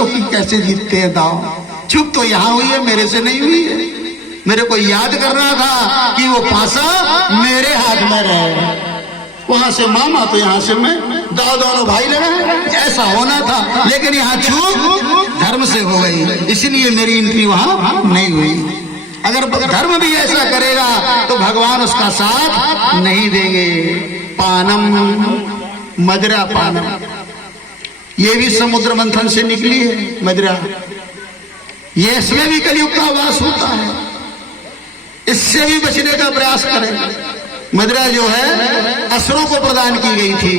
को कि कैसे जीतते हैं दांव। चुप तो यहाँ हुई है, मेरे से नहीं हुई है। मेरे को याद करना था कि वो पासा मेरे हाथ में रहे, वहां से मामा तो यहाँ से मैं, दोनों भाई लगे, ऐसा होना था। लेकिन यहाँ चूक धर्म से हो गई, इसलिए मेरी एंट्री वहां नहीं हुई। अगर धर्म भी ऐसा करेगा तो भगवान उसका साथ नहीं देंगे। पानम मदिरा पानम, ये भी समुद्र मंथन से निकली है मदिरा। ये इसमें भी कलयुग का वास होता है, इससे भी बचने का प्रयास करें। मदिरा जो है असुरों को प्रदान की गई थी,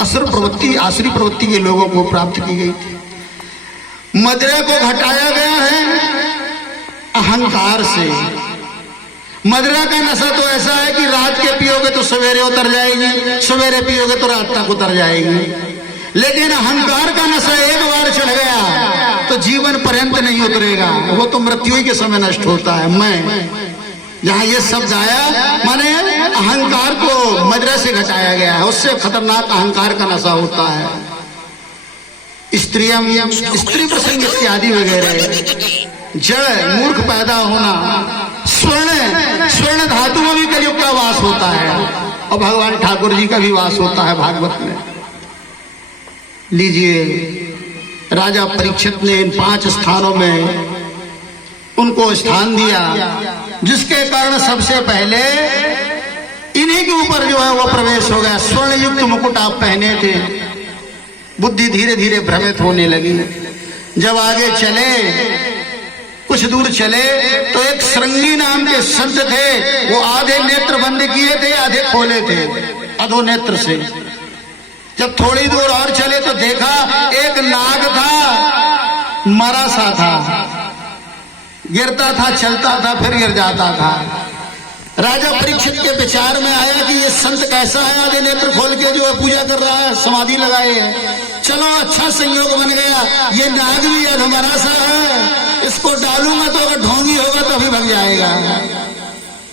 असुर प्रवृत्ति आसुरी प्रवृत्ति के लोगों को प्राप्त की गई थी। मदिरा को घटाया गया है अहंकार से। मदिरा का नशा तो ऐसा है कि रात के पियोगे तो सवेरे उतर जाएगी, सवेरे पियोगे तो रात तक उतर जाएगी। लेकिन अहंकार का नशा एक बार चढ़ गया तो जीवन पर्यंत नहीं उतरेगा, वो तो मृत्यु ही के समय नष्ट होता है। मैं जहां ये शब्द आया माने अहंकार को मदिरा से घटाया गया है, उससे खतरनाक अहंकार का नशा होता है। स्त्री प्रसंग इत्यादि वगैरह, जड़ मूर्ख पैदा होना, स्वर्ण धातु में भी कलयुग का वास होता है, और भगवान ठाकुर जी का भी वास होता है भागवत में। लीजिए, राजा परीक्षित ने इन 5 स्थानों में उनको स्थान दिया, जिसके कारण सबसे पहले इन्हीं के ऊपर जो है वो प्रवेश हो गया। स्वर्ण युक्त मुकुट आप पहने थे, बुद्धि धीरे धीरे भ्रमित होने लगी। जब आगे चले, कुछ दूर चले, तो एक श्रृंगी नाम के संत थे, वो आधे नेत्र बंद किए थे, आधे खोले थे अधो नेत्र से। जब थोड़ी दूर और चले तो देखा एक नाग था, मरा सा था, गिरता था, चलता था, फिर गिर जाता था। राजा परीक्षित के विचार में आया कि ये संत कैसा है, आधे नेत्र खोल के जो है पूजा कर रहा है, समाधि लगाए है। चलो अच्छा संयोग बन गया, ये नाग भी अधमरा सा है, इसको डालूंगा तो अगर ढोंगी होगा तो अभी भग जाएगा,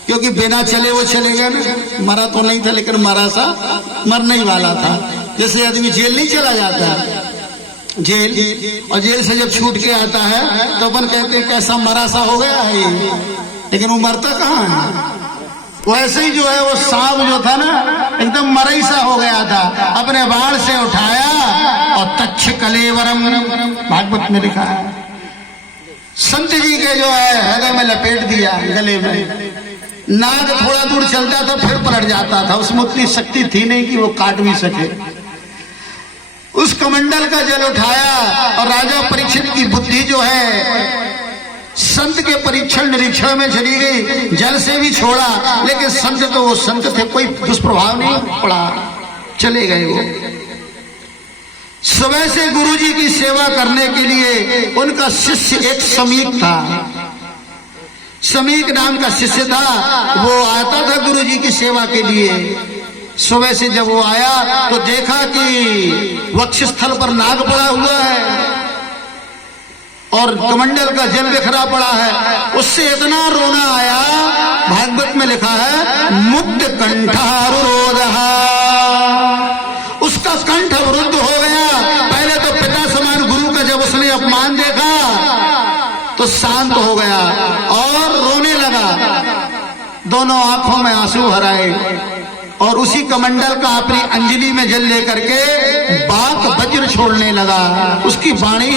क्योंकि बिना चले वो चलेगा ना। मरा तो नहीं था लेकिन मरा सा मरने ही वाला था। जैसे आदमी जेल नहीं चला जाता, जेल, और जेल से जब छूट के आता है तो अपन कहते हैं कैसा मरा सा हो गया है, लेकिन वो मरता कहाँ है। वैसे ही जो है वो सांप जो था ना एकदम मरई सा हो गया था, अपने बाण से उठाया और तच्छ कलेवरम, भागवत में लिखा है, संत जी के जो है हृदय में लपेट दिया, गले में। नाग थोड़ा दूर चलता था फिर पलट जाता था, उसमें उतनी शक्ति थी नहीं कि वो काट भी सके। उस कमंडल का जल उठाया और राजा परीक्षित की बुद्धि जो है संत के परीक्षण निरीक्षण में चली गई। जल से भी छोड़ा, लेकिन संत तो वो संत थे, कोई दुष्प्रभाव नहीं पड़ा, चले गए वो। सुबह से गुरुजी की सेवा करने के लिए उनका शिष्य एक समीक था, समीक नाम का शिष्य था, वो आता था गुरुजी की सेवा के लिए। सुबह से जब वो आया तो देखा कि वक्षस्थल पर नाग पड़ा हुआ है और कमंडल का जल बिखरा पड़ा है। उससे इतना रोना आया, भागवत में लिखा है मुक्त कंठारुरोधः, उसका कंठ अवरुद्ध हो गया। पहले तो पिता समान गुरु का जब उसने अपमान देखा तो शांत हो गया और रोने लगा, दोनों आंखों में आंसू भराए, और उसी कमंडल का अपनी अंजलि में जल लेकर के बाक वज्र छोड़ने लगा। उसकी वाणी